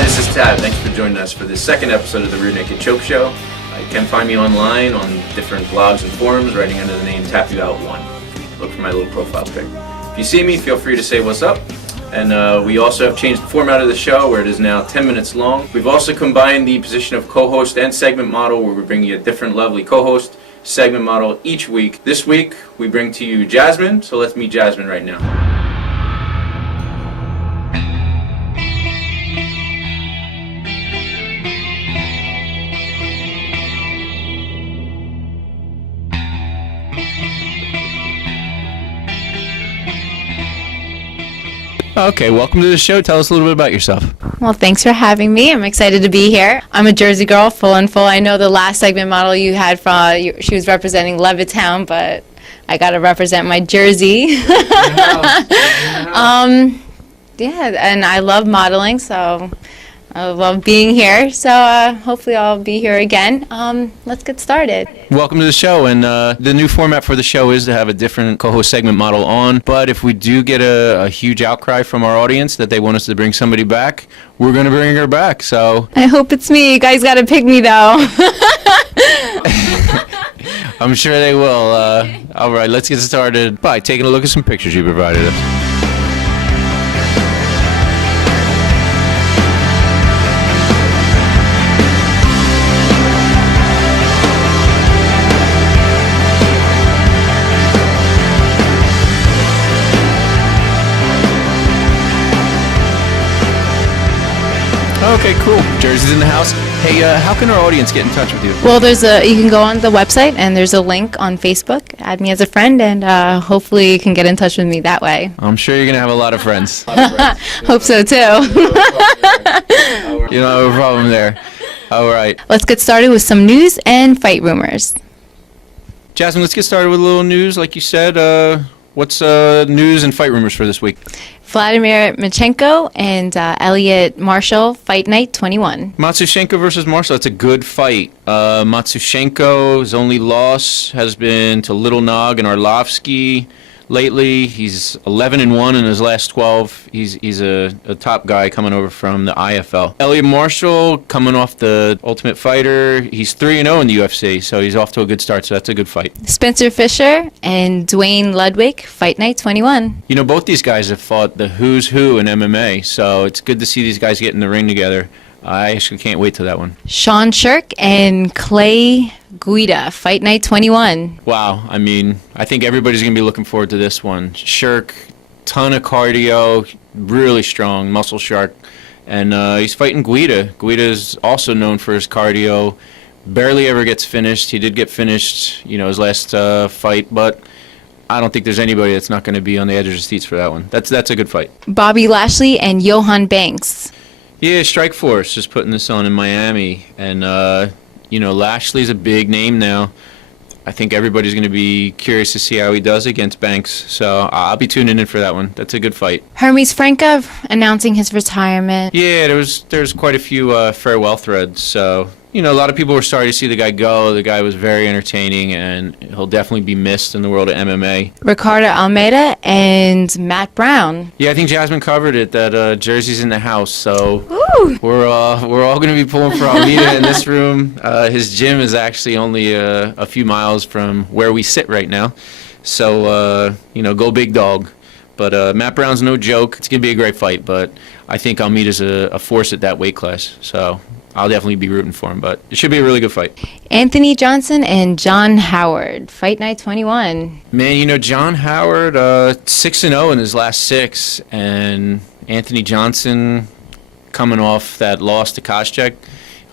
Hi, this is Tab. Thanks for joining us for this second episode of the Rear Naked Choke Show. You can find me online on different blogs and forums, writing under the name Tap You Out 1. Look for my little profile pic. If you see me, feel free to say what's up. And we also have changed the format of the show, where it is now 10 minutes long. We've also combined the position of co-host and segment model, where we're bringing you a different lovely co-host segment model each week. This week, we bring to you Jasmine, so let's meet Jasmine right now. Okay, welcome to the show. Tell us a little bit about yourself. Well, thanks for having me. I'm excited to be here. I'm a Jersey girl, full and full. I know the last segment model you had she was representing Levittown, but I got to represent my Jersey. Yeah, and I love modeling, so I love being here. So hopefully I'll be here again. Let's get started. Welcome to the show, and the new format for the show is to have a different co-host segment model on, but if we do get a huge outcry from our audience that they want us to bring somebody back, we're going to bring her back, so... I hope it's me. You guys got to pick me, though. I'm sure they will. All right, let's get started by taking a look at some pictures you provided us. Okay, cool. Jersey's in the house. Hey, how can our audience get in touch with you? Well, you can go on the website, and there's a link on Facebook. Add me as a friend, and hopefully you can get in touch with me that way. I'm sure you're going to have a lot of friends. Hope so, too. You don't have a problem there. All right. Let's get started with some news and fight rumors. Jasmine, let's get started with a little news. Like you said, what's news and fight rumors for this week? Vladimir Manchenko and Elliot Marshall, Fight Night 21. Matsushenko versus Marshall, that's a good fight. Matsushenko's only loss has been to Little Nog and Arlovsky. Lately, he's 11-1 in his last 12. He's a top guy coming over from the IFL. Elliot Marshall, coming off the Ultimate Fighter, he's 3-0 in the UFC, so he's off to a good start, so that's a good fight. Spencer Fisher and Dwayne Ludwig, Fight Night 21. You know, both these guys have fought the who's who in MMA, so it's good to see these guys get in the ring together. I actually can't wait till that one. Sean Shirk and Clay Guida, Fight Night 21. Wow, I mean, I think everybody's going to be looking forward to this one. Shirk, ton of cardio, really strong, muscle shark, and he's fighting Guida. Guida's also known for his cardio, barely ever gets finished. He did get finished, his last fight, but I don't think there's anybody that's not going to be on the edge of his seats for that one. That's a good fight. Bobby Lashley and Johan Banks. Yeah, Strikeforce is putting this on in Miami, and Lashley's a big name now. I think everybody's going to be curious to see how he does against Banks, so I'll be tuning in for that one. That's a good fight. Hermes Franca announcing his retirement. Yeah, there's quite a few farewell threads, so a lot of people were sorry to see the guy go. The guy was very entertaining, and he'll definitely be missed in the world of MMA. Ricardo Almeida and Matt Brown. Yeah, I think Jasmine covered it, that Jersey's in the house, so Woo! we're all going to be pulling for Almeida in this room. His gym is actually only a few miles from where we sit right now, so, go big dog. But Matt Brown's no joke. It's going to be a great fight, but I think Almeida's a force at that weight class, so I'll definitely be rooting for him, but it should be a really good fight. Anthony Johnson and John Howard, Fight Night 21. Man, John Howard, 6-0 in his last 6, and Anthony Johnson coming off that loss to Koscheck.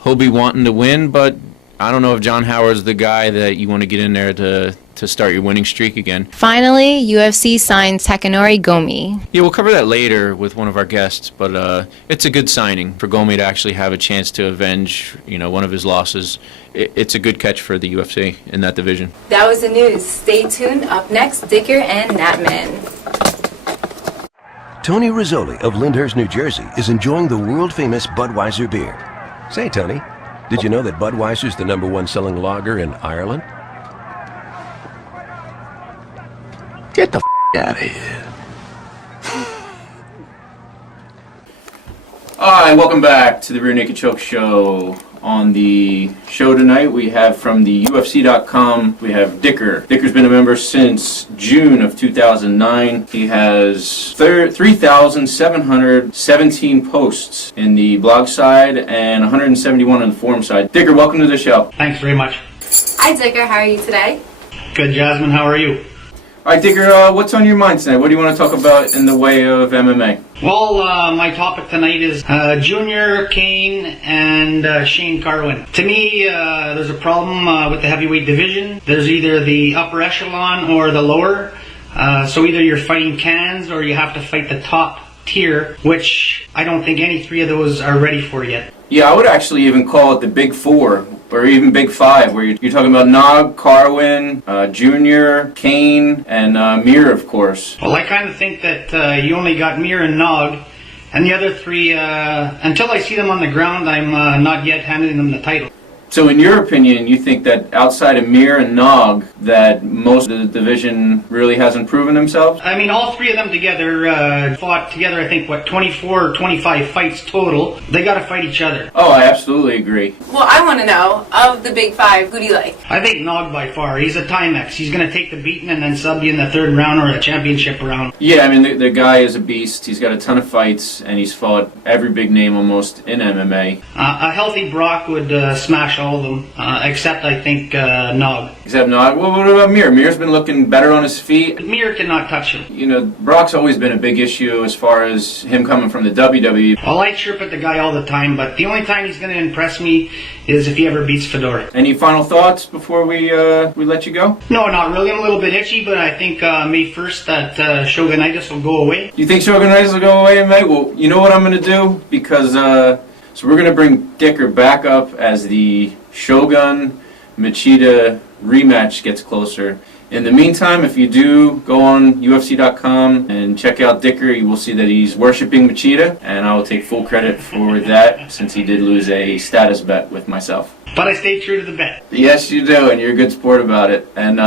He'll be wanting to win, but I don't know if John Howard's the guy that you want to get in there to start your winning streak again. Finally, UFC signs Takanori Gomi. Yeah, we'll cover that later with one of our guests, but it's a good signing for Gomi to actually have a chance to avenge, one of his losses. It's a good catch for the UFC in that division. That was the news. Stay tuned. Up next, Dicker and Natman. Tony Rizzoli of Lyndhurst, New Jersey is enjoying the world-famous Budweiser beer. Say, Tony, did you know that Budweiser's the #1 selling lager in Ireland? Get the out of here. Hi, welcome back to the Rear Naked Choke Show. On the show tonight, we have from the UFC.com, we have Dicker. Dicker's been a member since June of 2009. He has 3,717 posts in the blog side and 171 on the forum side. Dicker, welcome to the show. Thanks very much. Hi, Dicker. How are you today? Good, Jasmine. How are you? All right, Dicker, what's on your mind tonight? What do you want to talk about in the way of MMA? Well, my topic tonight is Junior, Kane, and Shane Carwin. To me, there's a problem with the heavyweight division. There's either the upper echelon or the lower. So either you're fighting cans or you have to fight the top tier, which I don't think any three of those are ready for yet. Yeah, I would actually even call it the Big Four, or even Big Five, where you're talking about Nog, Carwin, Junior, Kane, and Mir, of course. Well, I kind of think that you only got Mir and Nog, and the other three, until I see them on the ground, I'm not yet handing them the title. So in your opinion, you think that outside of Mir and Nog, that most of the division really hasn't proven themselves? I mean, all three of them together fought together, I think, 24 or 25 fights total. They got to fight each other. Oh, I absolutely agree. Well, I want to know, of the big five, who do you like? I think Nog by far. He's a Timex. He's going to take the beating and then sub you in the third round or a championship round. Yeah, I mean, the guy is a beast. He's got a ton of fights, and he's fought every big name almost in MMA. A healthy Brock would smash all of them, except I think Nog. Except Nog. Well, what about Mir? Mir's been looking better on his feet. Mir cannot touch him. You know, Brock's always been a big issue as far as him coming from the WWE. Well, I chirp at the guy all the time, but the only time he's going to impress me is if he ever beats Fedor. Any final thoughts before we let you go? No, not really. I'm a little bit itchy, but I think May 1st that Shogunaitis will go away. You think Shogunaitis will go away in May? Well, you know what I'm going to do? Because, so we're going to bring Dicker back up as the Shogun Machida rematch gets closer. In the meantime, if you do go on UFC.com and check out Dicker, you will see that he's worshiping Machida, and I will take full credit for that since he did lose a status bet with myself. But I stayed true to the bet. Yes, you do, and you're a good sport about it. And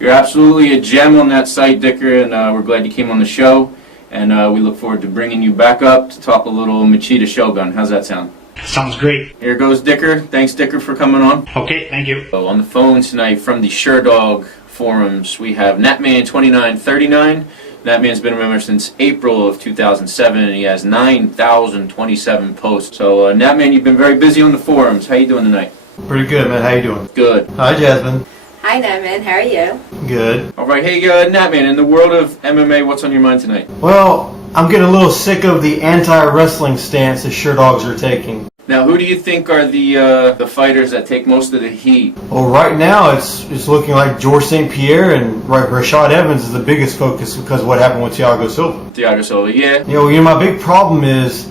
you're absolutely a gem on that site, Dicker, and we're glad you came on the show. And we look forward to bringing you back up to talk a little Machida Shogun. How's that sound? Sounds great. Here goes Dicker. Thanks, Dicker, for coming on. Okay, thank you. So on the phone tonight from the SureDog forums, we have Natman2939. Natman's been a member since April of 2007, and he has 9,027 posts. So, Natman, you've been very busy on the forums. How you doing tonight? Pretty good, man. How you doing? Good. Hi, Jasmine. Hi, Natman. How are you? Good. All right. Hey, Natman, in the world of MMA, what's on your mind tonight? Well, I'm getting a little sick of the anti-wrestling stance the SureDogs are taking. Now, who do you think are the fighters that take most of the heat? Well, right now it's looking like George St. Pierre and Rashad Evans is the biggest focus because of what happened with Thiago Silva. Thiago Silva, yeah. You know, my big problem is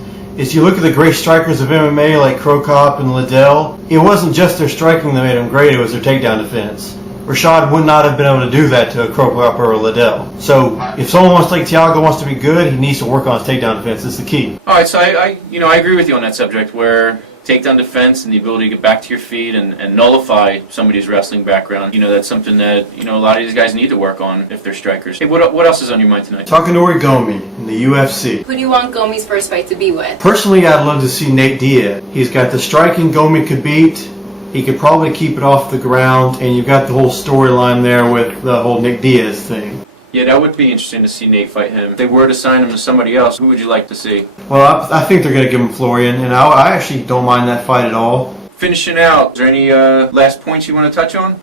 you look at the great strikers of MMA like Cro Cop and Liddell. It wasn't just their striking that made them great; it was their takedown defense. Rashad would not have been able to do that to a Cro Cop or a Liddell. So if someone wants, like Thiago wants to be good, he needs to work on his takedown defense. That's the key. All right, so I agree with you on that subject, where takedown defense and the ability to get back to your feet and nullify somebody's wrestling background, that's something that a lot of these guys need to work on if they're strikers. Hey, what else is on your mind tonight? Takanori Gomi in the UFC. Who do you want Gomi's first fight to be with? Personally, I'd love to see Nate Diaz. He's got the striking Gomi could beat. He could probably keep it off the ground, and you've got the whole storyline there with the whole Nick Diaz thing. Yeah, that would be interesting to see Nate fight him. If they were to sign him to somebody else, who would you like to see? Well, I think they're going to give him Florian, and I actually don't mind that fight at all. Finishing out, is there any last points you want to touch on?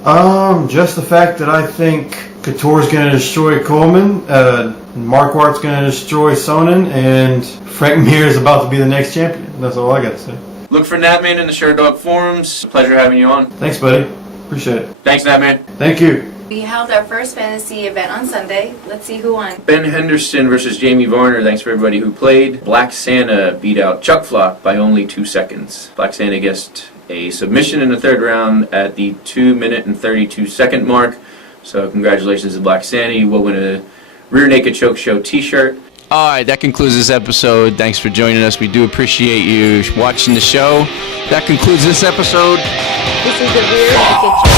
Just the fact that I think Couture's going to destroy Coleman, Marquardt's going to destroy Sonnen, and Frank Mir is about to be the next champion. That's all I got to say. Look for Natman in the SureDog forums. Pleasure having you on. Thanks, buddy. Appreciate it. Thanks, Natman. Thank you. We held our first fantasy event on Sunday. Let's see who won. Ben Henderson versus Jamie Varner. Thanks for everybody who played. Black Santa beat out Chuck Flock by only 2 seconds. Black Santa gets a submission in the third round at the 2-minute and 32-second mark. So congratulations to Black Santa. You will win a Rear Naked Choke Show t-shirt. All right, that concludes this episode. Thanks for joining us. We do appreciate you watching the show. That concludes this episode. This is the Rear Naked Choke